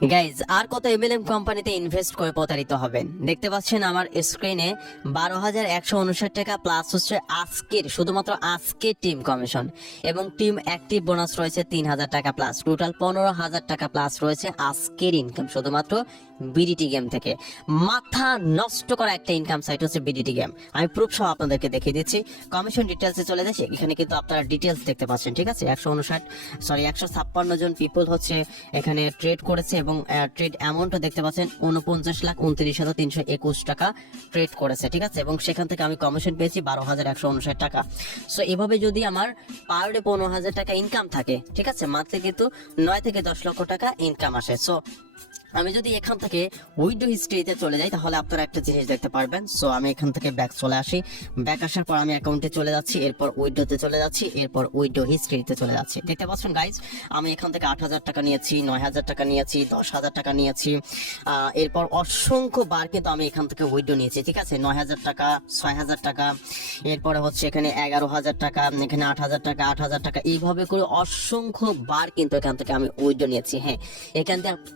Guys আর কত MLM কোম্পানিতে invest করে প্রতারিত হবেন? দেখতে পাচ্ছেন আমার স্ক্রিনে 12,159 টাকা প্লাস হচ্ছে আজকের, শুধুমাত্র আজকের টিম কমিশন এবং টিম অ্যাক্টিভ বোনাস রয়েছে 3,000 টাকা প্লাস, টোটাল 15,000 টাকা প্লাস রয়েছে আজকের ইনকাম শুধুমাত্র বিডিটি গেম থেকে। মাথা নষ্ট করা একটা ইনকাম সাইট হচ্ছে বিডিটি গেম। আমি প্রুফ সহ আপনাদেরকে দেখিয়ে দিচ্ছি। কমিশন ডিটেলসে চলে যাচ্ছি, এখানে কিন্তু আপনারা ডিটেলস দেখতে পাচ্ছেন, ঠিক আছে। 156 জন পিপল হচ্ছে এখানে ট্রেড করেছে এবং ট্রেড অ্যামাউন্টও দেখতে পাচ্ছেন 49,29,321 টাকা ট্রেড করেছে, ঠিক আছে। এবং সেখান থেকে আমি কমিশন পেয়েছি 12,159 টাকা। সো এভাবে যদি আমার পার ডে 15,000 টাকা ইনকাম থাকে, ঠিক আছে, মান্থলি কিন্তু 9 থেকে 10 লক্ষ টাকা ইনকাম আসে। সো আমি যদি এখান থেকে উইডো হিস্ট্রিতে চলে যাই তাহলে আপনারা একটা জিনিস দেখতে পারবেন। সো আমি এখান থেকে ব্যাক চলে আসি, ব্যাক আসার পর আমি অ্যাকাউন্টে চলে যাচ্ছি, এরপর উইডোতে চলে যাচ্ছি, এরপর উইডো হিস্ট্রিতে চলে যাচ্ছি। দেখতে পাচ্ছেন গাইজ, আমি এখান থেকে 8,000 টাকা নিয়েছি, 9,000 টাকা নিয়েছি, 10,000 টাকা নিয়েছি, এরপর অসংখ্য বার কিন্তু আমি এখান থেকে উইডো নিয়েছি, ঠিক আছে। 9,000 টাকা, 6,000 টাকা, এরপরে হচ্ছে এখানে 11,000 টাকা, এখানে 8,000 টাকা, 8,000 টাকা, এইভাবে করে অসংখ্য বার কিন্তু এখান থেকে আমি উইডো নিয়েছি। হ্যাঁ,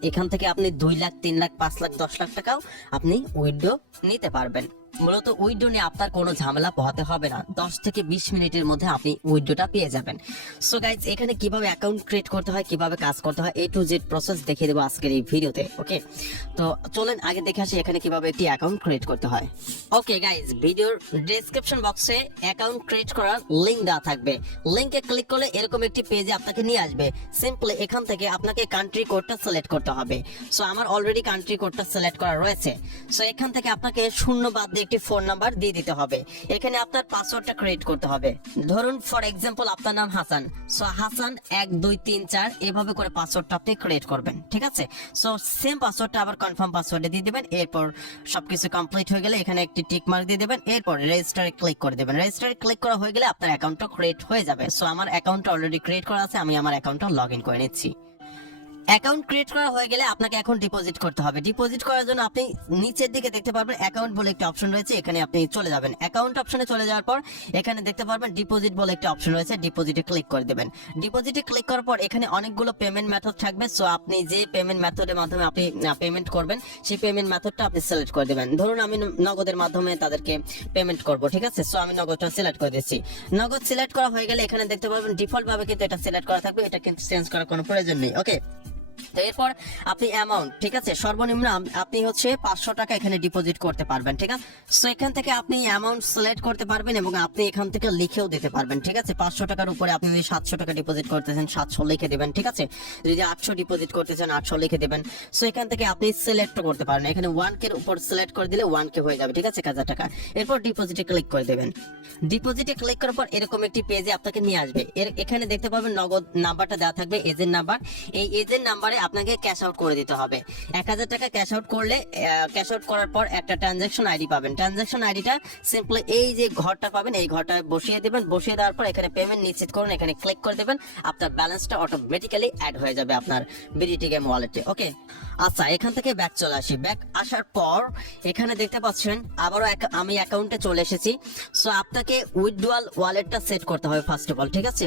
এখান থেকে আপনি 2 লাখ, 3 লাখ, 5 লাখ, 10 লাখ টাকাও আপনি উইথড্র নিতে পারবেন। মূলত উইথড্র নিয়ে আপনার কোনো ঝামেলা পোহাতে হবে না, 10 থেকে 20 মিনিটের মধ্যে আপনি উইথড্রটা পেয়ে যাবেন। সো গাইজ, এখানে কিভাবে অ্যাকাউন্ট ক্রিয়েট করতে হয়, কিভাবে কাজ করতে হয়, A to Z প্রসেস দেখিয়ে দেবো আজকের এই ভিডিওতে। ওকে, তো চলেন আগে দেখে আসি এখানে কিভাবে একটি অ্যাকাউন্ট ক্রিয়েট করতে হয়। ওকে গাইজ, ভিডিওর ডেসক্রিপশন বক্সে অ্যাকাউন্ট ক্রিয়েট করার লিংক দেওয়া থাকবে। লিংকে ক্লিক করলে এরকম একটি পেজে আপনাকে নিয়ে আসবে। সিম্পলি এখান থেকে আপনাকে কান্ট্রি কোডটা সিলেক্ট করতে হবে। সো আমার অলরেডি কান্ট্রি কোডটা সিলেক্ট করা রয়েছে। সো এখান থেকে আপনাকে শূন্য বাদ দিয়ে একটি ফোন নাম্বার দিয়ে দিতে হবে। এখানে আপনার পাসওয়ার্ডটা ক্রিয়েট করতে হবে। ধরুন ফর এক্সাম্পল আপনার নাম হাসান। সো হাসান 1 2 3 4 এভাবে করে পাসওয়ার্ডটা আপনি ক্রিয়েট করবেন, ঠিক আছে। সো সেম পাসওয়ার্ডটা আবার কনফার্ম পাসওয়ার্ডে দিয়ে দিবেন। এরপর সবকিছু কমপ্লিট হয়ে গেলে এখানে একটি টিক মার্ক দিয়ে দেবেন। এরপর রেজিস্টারে ক্লিক করে দেবেন। রেজিস্টারে ক্লিক করা হয়ে গেলে আপনার অ্যাকাউন্টটা ক্রিয়েট হয়ে যাবে। সো আমার অ্যাকাউন্টটা অলরেডি ক্রিয়েট করা আছে, আমি আমার অ্যাকাউন্টটা লগ ইন করে নিচ্ছি। অ্যাকাউন্ট ক্রিয়েট করা হয়ে গেলে আপনাকে এখন ডিপোজিট করতে হবে। ডিপোজিট করার জন্য আপনি নিচের দিকে দেখতে পারবেন অ্যাকাউন্ট বলে একটি অপশন রয়েছে, এখানে আপনি চলে যাবেন। অ্যাকাউন্ট অপশনে চলে যাওয়ার পর এখানে দেখতে পারবেন ডিপোজিট বলে একটি অপশন রয়েছে, ডিপোজিটে ক্লিক করে দেবেন। ডিপোজিটে ক্লিক করার পর এখানে অনেকগুলো পেমেন্ট মেথড থাকবে। সো আপনি যে পেমেন্ট মেথডের মাধ্যমে আপনি পেমেন্ট করবেন সেই পেমেন্ট মেথডটা আপনি সিলেক্ট করে দেবেন। ধরুন আমি নগদের মাধ্যমে তাদেরকে পেমেন্ট করব, ঠিক আছে। সো আমি নগদটা সিলেক্ট করে দিচ্ছি। নগদ সিলেক্ট করা হয়ে গেলে এখানে দেখতে পারবেন ডিফল্ট ভাবে কিন্তু এটা সিলেক্ট করা থাকবে, এটা কিন্তু চেঞ্জ করার কোনো প্রয়োজন নেই। ওকে, তো এরপর আপনি অ্যামাউন্ট, ঠিক আছে, সর্বনিম্ন আপনি হচ্ছে 500 টাকা এখানে ডিপোজিট করতে পারবেন, ঠিক আছে। সো এখান থেকে আপনি অ্যামাউন্ট সিলেক্ট করতে পারবেন এবং আপনি এখান থেকে লিখেও দিতে পারবেন, ঠিক আছে। 500 টাকার উপরে আপনি যদি 700 টাকা ডিপোজিট করতেছেন 700 লিখে দিবেন, ঠিক আছে। যদি 800 ডিপোজিট করতেছেন 800 লিখে দিবেন। সো এখান থেকে আপনি সিলেক্ট করতে পারেন। এখানে 1K এর উপর সিলেক্ট করে দিলে 1K হয়ে যাবে, ঠিক আছে, 1000 টাকা। এরপর ডিপোজিটে ক্লিক করে দেবেন। ডিপোজিটে ক্লিক করার পর এরকম একটি পেজে আপনাকে নিয়ে আসবে। এখানে দেখতে পাবেন নগদ নাম্বারটা দেওয়া থাকবে, এজেন্ট নাম্বার। এই এজেন্ট নাম্বারে আপনাকে ক্যাশ আউট করে দিতে হবে। 1,000 টাকা ক্যাশ আউট করলে, ক্যাশ আউট করার পর একটা ট্রানজাকশন আইডি পাবেন। ট্রানজাকশন আইডিটা সিম্পলি এই যে ঘরটা পাবেন এই ঘরটা বসিয়ে দেবেন। বসিয়ে দেওয়ার পর এখানে পেমেন্ট নিশ্চিত করুন, এখানে ক্লিক করে দেবেন। আপনার ব্যালেন্সটা অটোমেটিক্যালি অ্যাড হয়ে যাবে আপনার বিডিটি গেম ওয়ালেটে। ওকে, আচ্ছা, এখান থেকে ব্যাক চলে আসি। ব্যাক আসার পর এখানে দেখতে পাচ্ছেন আবারও আমি অ্যাকাউন্টে চলে এসেছি। সো আপনাকে উইথড্রয়াল ওয়ালেটটা সেট করতে হবে ফার্স্ট অফ অল, ঠিক আছে।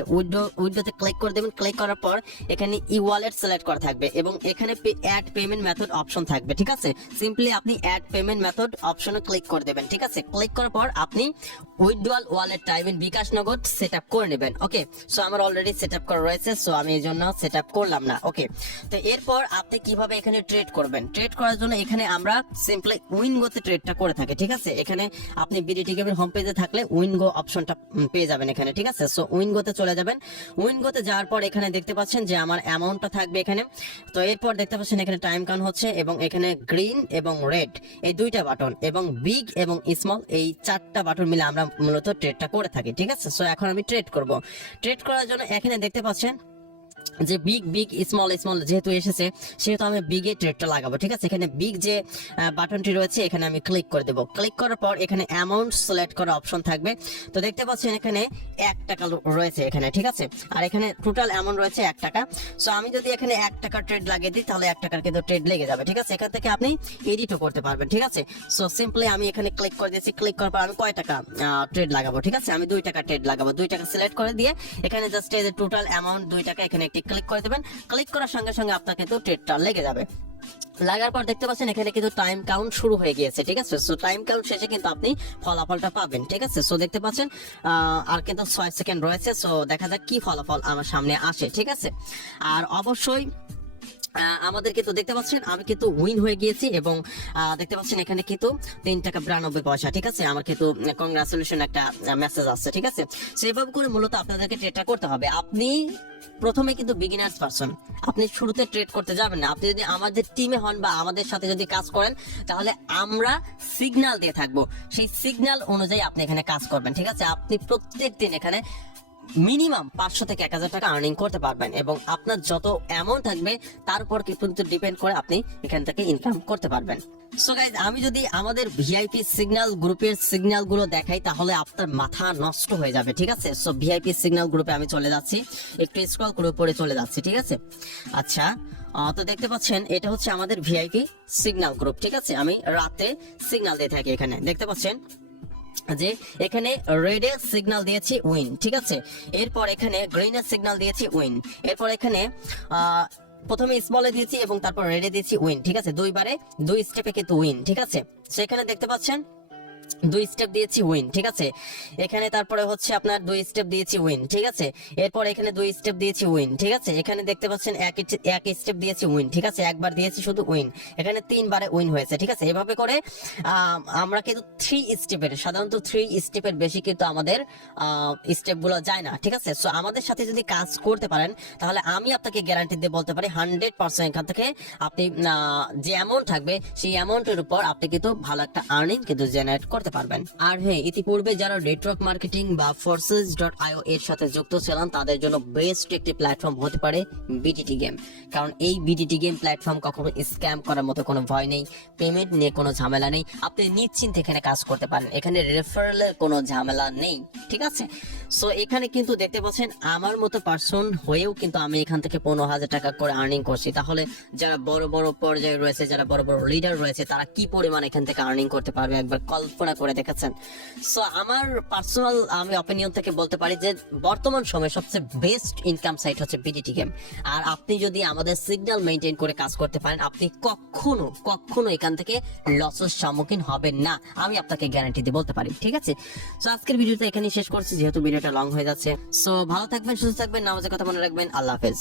উইথড্রোতে ক্লিক করে দেবেন। ক্লিক করার পর এখানে ই ওয়ালেট সিলেক্ট করা থাকবে এবং এখানে অ্যাড পেমেন্ট মেথড অপশন থাকবে, ঠিক আছে। সিম্পলি আপনি অ্যাড পেমেন্ট মেথড অপশনে ক্লিক করে দেবেন, ঠিক আছে। ক্লিক করার পর আপনি উইথড্রয়াল ওয়ালেট টাইবেন বিকাশ নগদ সেট আপ করে নেবেন। ওকে, সো আমার অলরেডি সেট আপ করা রয়েছে, সো আমি এই জন্য সেট আপ করলাম না। ওকে, তো এরপর আপনি কিভাবে এখানে ট্রেড করবেন? ট্রেড করার জন্য এখানে আমরা সিম্পলি উইনগোতে ট্রেডটা করে থাকি, ঠিক আছে। এখানে আপনি বিডিটি গেমের হোম পেজে থাকলে উইনগো অপশনটা পেয়ে যাবেন এখানে, ঠিক আছে। সো উইনগোতে চলে যাবেন। উইনগোতে যাওয়ার পর এখানে দেখতে পাচ্ছেন যে আমার অ্যামাউন্টটা থাকবে এখানে। তো এরপর দেখতে পাচ্ছেন এখানে টাইম কাউন্ট হচ্ছে এবং এখানে গ্রিন এবং রেড এই দুইটা বাটন এবং বিগ এবং স্মল এই 4টা বাটন মিলে আমরা মূলত ট্রেডটা করে থাকি, ঠিক আছে। সো এখন আমি ট্রেড করব। ট্রেড করার জন্য এখানে দেখতে পাচ্ছেন যে বিগ স্মল যেহেতু এসেছে সেহেতু আমি বিগে ট্রেডটা লাগাবো, ঠিক আছে। এখানে বিগ যে বাটনটি রয়েছে এখানে আমি ক্লিক করে দেবো। ক্লিক করার পর এখানে অ্যামাউন্ট সিলেক্ট করার অপশন থাকবে। তো দেখতে পাচ্ছেন এখানে 1 টাকা রয়েছে এখানে, ঠিক আছে। আর এখানে টোটাল অ্যামাউন্ট রয়েছে 1 টাকা। সো আমি যদি এখানে 1 টাকা ট্রেড লাগিয়ে দিই তাহলে 1 টাকার কিন্তু ট্রেড লেগে যাবে, ঠিক আছে। এখান থেকে আপনি এডিটও করতে পারবেন, ঠিক আছে। সো সিম্পলি আমি এখানে ক্লিক করে দিয়েছি। ক্লিক করার পর আমি কয় টাকা ট্রেড লাগাবো, ঠিক আছে। আমি 2 টাকা ট্রেড লাগাবো। 2 টাকা সিলেক্ট করে দিয়ে এখানে জাস্ট এই যে টোটাল অ্যামাউন্ট 2 টাকা এখানে একটি ক্লিক করে দেবেন। ক্লিক করার সঙ্গে সঙ্গে আপনার কিন্তু ট্রেডটা লেগে যাবে। লাগার পর দেখতে পাচ্ছেন এখানে কিন্তু টাইম কাউন্ট শুরু হয়ে গিয়েছে, ঠিক আছে। সো টাইম কাউন্ট শেষে কিন্তু আপনি ফলাফলটা পাবেন, ঠিক আছে। সো দেখতে পাচ্ছেন আর কিন্তু 6 সেকেন্ড রয়েছে। সো দেখা যাক কি ফলাফল আমার সামনে আসে, ঠিক আছে। আর অবশ্যই আমাদের কিন্তু দেখতে পাচ্ছেন আমি কিন্তু উইন হয়ে গিয়েছি, এবং দেখতে পাচ্ছেন এখানে কিন্তু 3 টাকা 92 পয়সা, ঠিক আছে। আমার কিন্তু কংগ্রাচুলেশন একটা মেসেজ আসছে, ঠিক আছে। সেভাবে করে মূলত আপনাদেরকে ট্রেডটা করতে হবে। আপনি প্রথমে কিন্তু বিগিনার্স পারসন, আপনি শুরুতে ট্রেড করতে যাবেন না। আপনি যদি আমাদের টিমে হন বা আমাদের সাথে যদি কাজ করেন, তাহলে আমরা সিগন্যাল দিয়ে থাকবো, সেই সিগন্যাল অনুযায়ী আপনি এখানে কাজ করবেন, ঠিক আছে। আপনি প্রত্যেক দিন এখানে মিনিমাম 500 থেকে 1000 টাকা আর্নিং করতে পারবেন, এবং আপনার যত অ্যামাউন্ট থাকবে তার উপর কিন্তু ডিপেন্ড করে আপনি এখান থেকে ইনকাম করতে পারবেন। সো গাইজ, আমি যদি আমাদের ভিআইপি সিগন্যাল গ্রুপের সিগন্যাল গুলো দেখাই, তাহলে আপনার মাথা নষ্ট হয়ে যাবে, ঠিক আছে। সো ভিআইপি সিগন্যাল গ্রুপে আমি চলে যাচ্ছি, একটু স্ক্রল করে উপরে চলে যাচ্ছি, ঠিক আছে। আচ্ছা, তো দেখতে পাচ্ছেন এটা হচ্ছে আমাদের ভিআইপি সিগন্যাল গ্রুপ, ঠিক আছে। আমি রাতে সিগন্যাল দিয়ে থাকি, এখানে দেখতে পাচ্ছেন যে এখানে রেডে সিগন্যাল দিয়েছি উইন, ঠিক আছে। এরপর এখানে গ্রিনে সিগন্যাল দিয়েছি উইন, এরপর এখানে প্রথমে স্মলে দিয়েছি এবং তারপর রেডে দিয়েছি উইন, ঠিক আছে। দুইবারে 2 স্টেপে কিন্তু উইন, ঠিক আছে। সেখানে দেখতে পাচ্ছেন 2 স্টেপ দিয়েছি উইন, ঠিক আছে। এখানে তারপরে হচ্ছে আপনার 2 স্টেপ দিয়েছি উইন, ঠিক আছে। এরপর এখানে 2 স্টেপ দিয়েছি উইন, ঠিক আছে। এখানে দেখতে পাচ্ছেন এক স্টেপ দিয়েছি উইন, ঠিক আছে। একবার দিয়েছি শুধু উইন, এখানে 3 বারে উইন হয়েছে, ঠিক আছে। এভাবে করে আমরা কিন্তু 3 স্টেপের, সাধারণত 3 স্টেপের বেশি কিন্তু আমাদের স্টেপ গুলো যায় না, ঠিক আছে। সো আমাদের সাথে যদি কাজ করতে পারেন, তাহলে আমি আপনাকে গ্যারান্টি দিয়ে বলতে পারি 100% এখান থেকে আপনি যে অ্যামাউন্ট থাকবে সেই অ্যামাউন্টের উপর আপনি কিন্তু ভালো একটা আর্নিং কিন্তু জেনারেট করতে পারবেন। আর হ্যাঁ, ইতিপূর্বে যারা নেটওয়ার্ক মার্কেটিং বা forces.io এর সাথে যুক্ত ছিলেন, তাদের জন্য বেস্ট একটি প্ল্যাটফর্ম হতে পারে বিটিটি গেম। কারণ এই বিটিটি গেম প্ল্যাটফর্ম কখনো স্ক্যাম করার মতো কোনো ভয় নেই, পেমেন্ট নিয়ে কোনো ঝামেলা নেই, আপনি নিশ্চিন্তে এখানে কাজ করতে পারেন, এখানে রেফারেলের কোনো ঝামেলা নেই, ঠিক আছে। সো এখানে কিন্তু দেখতে পাচ্ছেন আমার মতো পার্সন হয়েও কিন্তু আমি এখান থেকে 15,000 টাকা করে আর্নিং করছি। তাহলে যারা বড় বড় পর্যায়ে রয়েছে, যারা বড় বড় লিডার রয়েছে, তারা কি পরিমাণ এখান থেকে আর্নিং করতে পারবে একবার কল্পনা করে দেখেছেন। সো আমার পার্সোনাল আমি অপিনিয়ন থেকে বলতে পারি যে বর্তমান সময়ে সবচেয়ে বেস্ট ইনকাম সাইট হচ্ছে বিডিটি গেম। আর আপনি যদি আমাদের সিগন্যাল মেইনটেইন করে কাজ করতে পারেন, আপনি কখনো কখনো এখান থেকে লসের সম্মুখীন হবেন না, আমি আপনাকে গ্যারান্টি দিয়ে বলতে পারি, ঠিক আছে। সো আজকের ভিডিওটা এখানেই শেষ করছি, যেহেতু ভিডিওটা লং হয়ে যাচ্ছে। সো ভালো থাকবেন, সুস্থ থাকবেন, নামাজের কথা মনে রাখবেন। আল্লাহ হাফেজ।